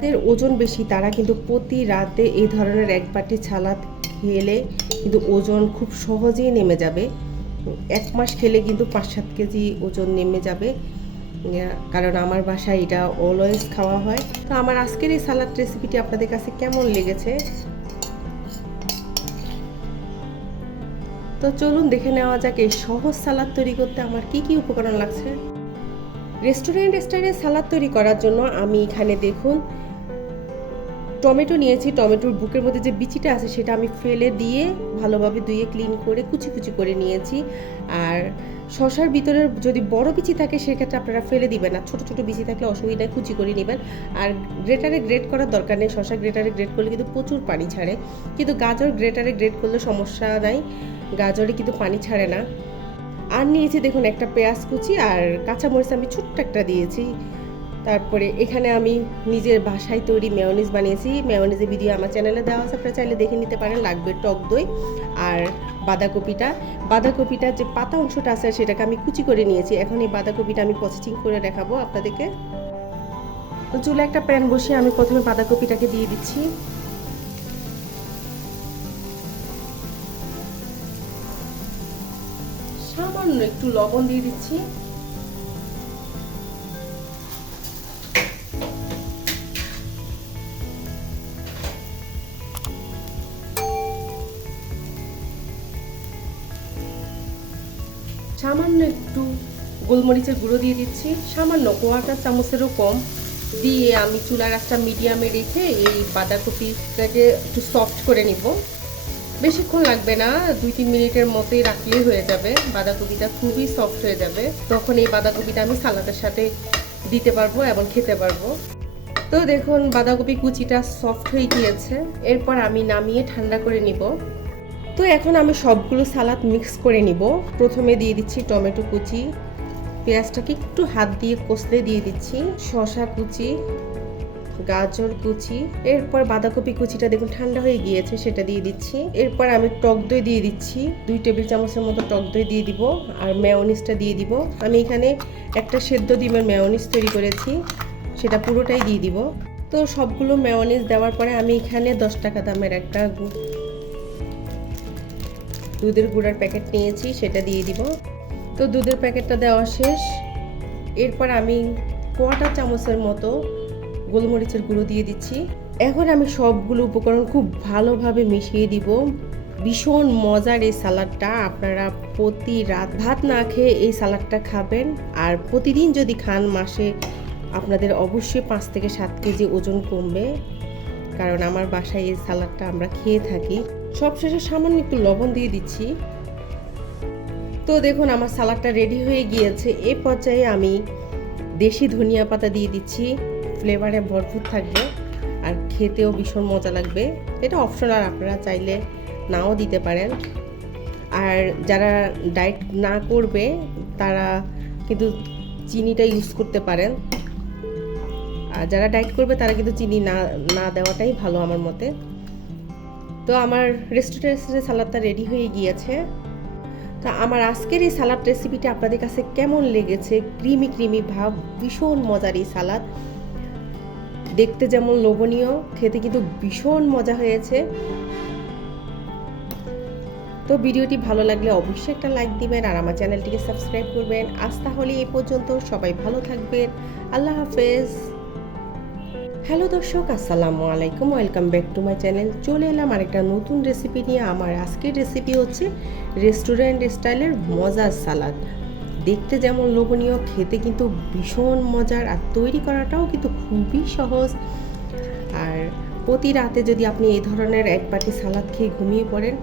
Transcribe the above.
যাদের ওজন বেশি তারা কিন্তু প্রতি রাতে এই ধরনের এক বাটি সালাদ খেলে কিন্তু ওজন খুব সহজেই নেমে যাবে। 1 মাস খেলে কিন্তু 5-7 কেজি ওজন নেমে যাবে, কারণ আমার বাসায় এটা অলওয়েজ খাওয়া হয়। তো আমার আজকের এই সালাদ রেসিপিটি আপনাদের কাছে কেমন লেগেছে তো চলুন দেখে নেওয়া যাক এই সহজ সালাদ তৈরি করতে আমার কি কি উপকরণ লাগছে। রেস্টুরেন্ট স্টাইলে সালাদ তৈরি করার জন্য আমি এখানে দেখুন টমেটো নিয়েছি। টমেটোর বুকের মধ্যে যে বিচিটা আছে সেটা আমি ফেলে দিয়ে ভালোভাবে ধুয়ে ক্লিন করে কুচি কুচি করে নিয়েছি। আর শসার ভিতরে যদি বড় বিচি থাকে সেক্ষেত্রে আপনারা ফেলে দিবেন না, ছোট ছোট বিচি থাকলে অসুবিধায় কুচি করে নেবেন। আর গ্রেটারে গ্রেট করার দরকার নেই, শসা গ্রেটারে গ্রেট করলে কিন্তু প্রচুর পানি ছাড়ে, কিন্তু গাজর গ্রেটারে গ্রেট করলে সমস্যা নাই, গাজরে কিন্তু পানি ছাড়ে না। আর নিয়েছি দেখুন একটা পেঁয়াজ কুচি আর কাঁচামরিচ আমি ছোট্ট একটা দিয়েছি। তারপরে এখানে আমি নিজের বাসায় তৈরি মেয়োনিজ বানিয়েছি। মেয়োনিজের ভিডিও আমার চ্যানেলে দেওয়া আছে, আপনারা চাইলে দেখে নিতে পারেন। লাগবে টক দই আর বাঁধাকপিটা যে পাতা অংশটা আছে সেটাকে আমি কুচি করে নিয়েছি। এখন এই বাঁধাকপিটা আমি প্রসেসিং করে দেখাবো আপনাদেরকে। চুলে একটা প্যান বসিয়ে আমি প্রথমে বাঁধাকপিটাকে দিয়ে দিচ্ছি। সামান্য একটু লবণ দিয়ে দিচ্ছি। সামান্য একটু গোলমরিচের গুঁড়ো দিয়ে দিচ্ছি, সামান্য 1/4 চামচেরও কম দিয়ে আমি চুলার আঁচটা মিডিয়ামে রেখে এই বাঁধাকপিটাকে একটু সফট করে নিব। বেশিক্ষণ লাগবে না, 2-3 মিনিটের মতোই রাখলেই হয়ে যাবে। বাঁধাকপিটা খুবই সফট হয়ে যাবে, তখন এই বাঁধাকপিটা আমি সালাদের সাথে দিতে পারবো এবং খেতে পারবো। তো দেখুন বাঁধাকপি কুচিটা সফট হয়ে গিয়েছে, এরপর আমি নামিয়ে ঠান্ডা করে নিব। তো এখন আমি সবগুলো সালাদ মিক্স করে নিব। প্রথমে দিয়ে দিচ্ছি টমেটো কুচি, পেঁয়াজটাকে একটু হাত দিয়ে কষলে দিয়ে দিচ্ছি, শসা কুচি, গাজর কুচি, এরপর বাঁধাকপি কুচিটা দেখুন ঠান্ডা হয়ে গিয়েছে সেটা দিয়ে দিচ্ছি। এরপর আমি টক দই দিয়ে দিচ্ছি, 2 টেবিল চামচের মতো টক দই দিয়ে দিব। আর মেয়োনিজটা দিয়ে দিব। আমি এখানে একটা সেদ্ধ ডিমের মেয়োনিজ তৈরি করেছি, সেটা পুরোটাই দিয়ে দিব। তো সবগুলো মেয়োনিজ দেওয়ার পরে আমি এখানে 10 টাকা দামের একটা দুধের গুঁড়ার প্যাকেট নিয়েছি, সেটা দিয়ে দিব। তো দুধের প্যাকেটটা দেওয়া শেষ। এরপর আমি 1/4 চামচের মতো গোলমরিচের গুঁড়ো দিয়ে দিচ্ছি। এখন আমি সবগুলো উপকরণ খুব ভালোভাবে মিশিয়ে দিব। ভীষণ মজার এই সালাডটা, আপনারা প্রতি রাত ভাত না খেয়ে এই সালাডটা খাবেন। আর প্রতিদিন যদি খান মাসে আপনাদের অবশ্যই 5 থেকে 7 কেজি ওজন কমবে, কারণ আমার বাসায় এই সালাডটা আমরা খেয়ে থাকি। সবশেষে সামান্য একটু লবণ দিয়ে দিচ্ছি। তো দেখুন আমার সালাডটা রেডি হয়ে গিয়েছে। এই পর্যায়ে আমি দেশি ধনিয়া পাতা দিয়ে দিচ্ছি, ফ্লেভারে ভরপুর থাকবে আর খেতেও ভীষণ মজা লাগবে। এটা অপশনাল, আপনারা চাইলে নাও দিতে পারেন। আর যারা ডায়েট না করবে তারা কিন্তু চিনিটা ইউজ করতে পারেন, আর যারা ডায়েট করবে তারা কিন্তু চিনি না দেওয়াটাই ভালো আমার মতে। তো আমার রেস্টুরেন্টের সালাদটা রেডি হয়ে গিয়েছে। তো আমার আজকের এই সালাদ রেসিপিটা আপনাদের কাছে কেমন লেগেছে? ক্রিমি ভাব, ভীষণ মজার এই সালাদ, দেখতে যেমন লোভনীয়, খেতে কিন্তু ভীষণ মজা হয়েছে। তো ভিডিওটি ভালো লাগলে অবশ্যই একটা লাইক দিবেন আর আমার চ্যানেলটিকে সাবস্ক্রাইব করবেন। আজ তাহলে এই পর্যন্ত, সবাই ভালো থাকবেন, আল্লাহ হাফেজ। হ্যালো দর্শক, আসসালামু আলাইকুম, welcome back to my channel. চলে এলাম আরেকটা নতুন রেসিপি নিয়ে। আমার আজকের রেসিপি হচ্ছে রেস্টুরেন্ট স্টাইলের মজার সালাদ। দেখতে যেমন লোভনীয়, খেতে কিন্তু ভীষণ মজার, আর তৈরি করাটাও কিন্তু খুবই সহজ। আর প্রতি রাতে যদি আপনি এই ধরনের এক বাটি সালাদ খেয়ে ঘুমিয়ে পড়েন